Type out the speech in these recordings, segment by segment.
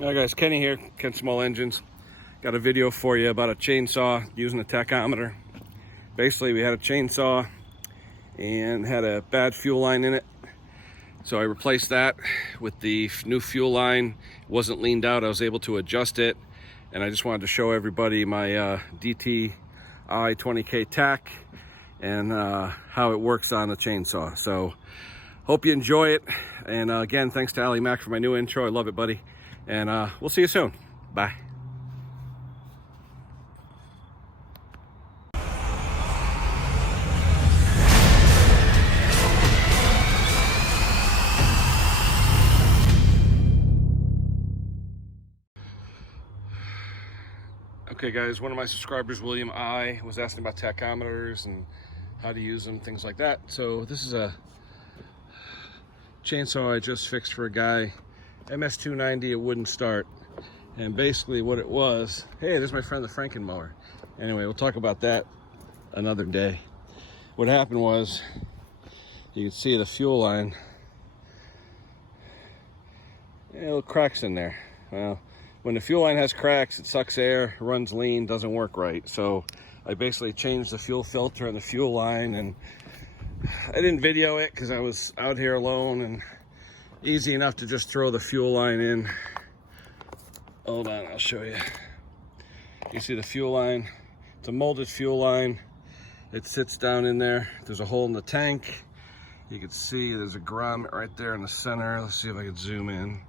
Hi guys, Kenny here, Ken Small Engines. Got a video for you about a chainsaw using a tachometer. Basically, we had a chainsaw and had a bad fuel line in it. So I replaced that with the new fuel line. It wasn't leaned out, I was able to adjust it. And I just wanted to show everybody my DTI 20K tack and how it works on the chainsaw. So hope you enjoy it. And again, thanks to Ali Mac for my new intro. I love it, buddy. And we'll see you soon. Bye. Okay guys, one of my subscribers, William I, was asking about tachometers and how to use them, things like that. So this is a chainsaw I just fixed for a guy. MS290, it wouldn't start. And basically what it was, hey, there's my friend the Frankenmower. Anyway, we'll talk about that another day. What happened was, you can see the fuel line, little cracks in there. Well, when the fuel line has cracks, it sucks air, runs lean, doesn't work right. So I basically changed the fuel filter and the fuel line, and I didn't video it because I was out here alone, and easy enough to just throw the fuel line in. Hold on, I'll show you. You see the fuel line? It's a molded fuel line. It sits down in there. There's a hole in the tank. You can see there's a grommet right there in the center. Let's see if I can zoom in.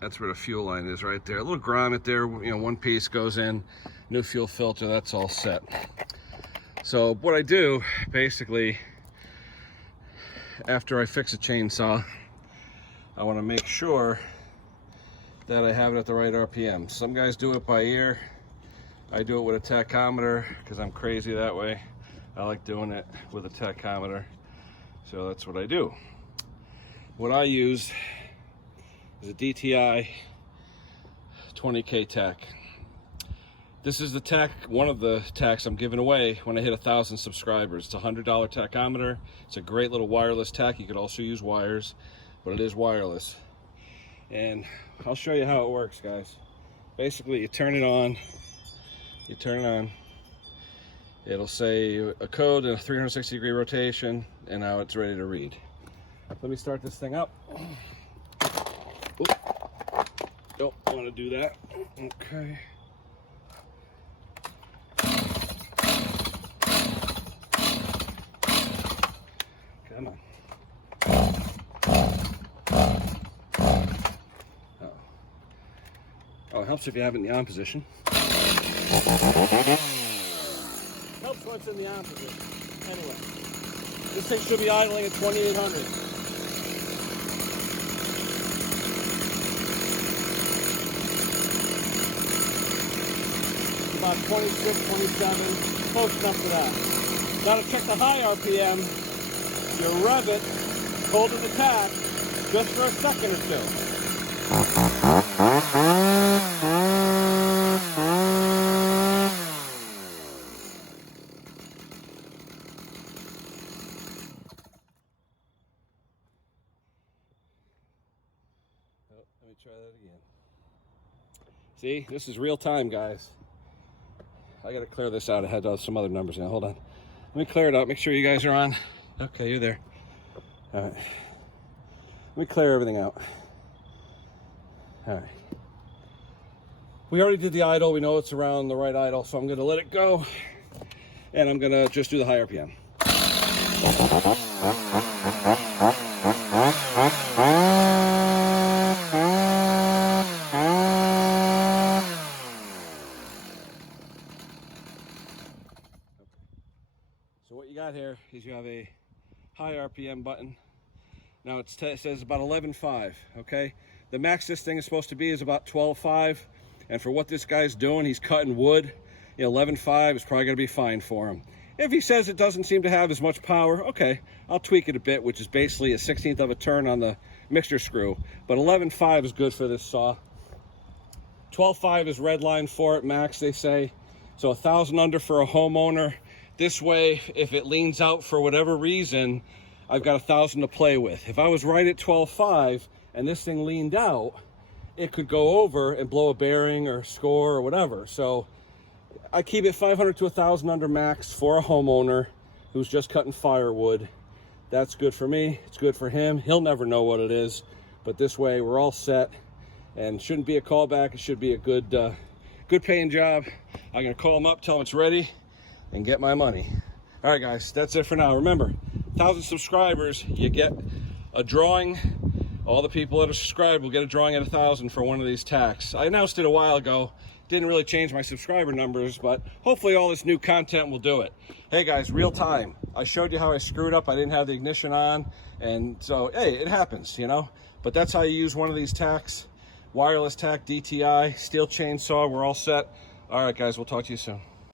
That's where the fuel line is, right there. A little grommet there, you know, one piece goes in, new fuel filter, that's all set. So what I do, basically, after I fix a chainsaw, I want to make sure that I have it at the right RPM. Some guys do it by ear. I do it with a tachometer because I'm crazy that way. I like doing it with a tachometer. So that's what I do. What I use is a DTI 20K tack. This is the tack, one of the tacks I'm giving away when I hit 1,000 subscribers. It's a $100 tachometer. It's a great little wireless tack. You could also use wires, but it is wireless. And I'll show you how it works, guys. Basically, you turn it on. You turn it on. It'll say a code and a 360-degree rotation, and now it's ready to read. Let me start this thing up. Oop. Don't want to do that. Okay. Come on. Oh, it helps if you have it in the on position. Helps when it's in the on position. Anyway, this thing should be idling at 2,800. About 26, 27, close enough to that. Now to check the high RPM, you rev it, hold the tack, just for a second or two. Oh, let me try that again. See, this is real time, guys. I gotta clear this out. I had some other numbers now. Hold on. Let me clear it out. Make sure you guys are on. Okay, you're there. All right. Let me clear everything out. All right. We already did the idle. We know it's around the right idle, so I'm gonna let it go. And I'm gonna just do the high RPM. So what you got here is you have a high RPM button. Now it says about 11.5, okay? The max this thing is supposed to be is about 12.5, and for what this guy's doing, he's cutting wood, 11.5 is probably gonna be fine for him. If he says it doesn't seem to have as much power, okay, I'll tweak it a bit, which is basically a 1/16th of a turn on the mixture screw, but 11.5 is good for this saw. 12.5 is red line for it, max, they say. So 1,000 under for a homeowner. This way, if it leans out for whatever reason, I've got 1,000 to play with. If I was right at 12.5 and this thing leaned out, it could go over and blow a bearing or score or whatever. So I keep it 500 to 1,000 under max for a homeowner who's just cutting firewood. That's good for me. It's good for him. He'll never know what it is, but this way we're all set, and shouldn't be a callback. It should be a good paying job. I'm gonna call him up, tell him it's ready, and get my money. All right, guys, that's it for now. Remember, 1,000 subscribers, you get a drawing. All the people that are subscribed will get a drawing at 1,000 for one of these tacks. I announced it a while ago. Didn't really change my subscriber numbers, but hopefully all this new content will do it. Hey guys, real time. I showed you how I screwed up. I didn't have the ignition on, and so, hey, it happens, you know? But that's how you use one of these tacks. Wireless tack, DTI, steel chainsaw, we're all set. All right, guys, we'll talk to you soon.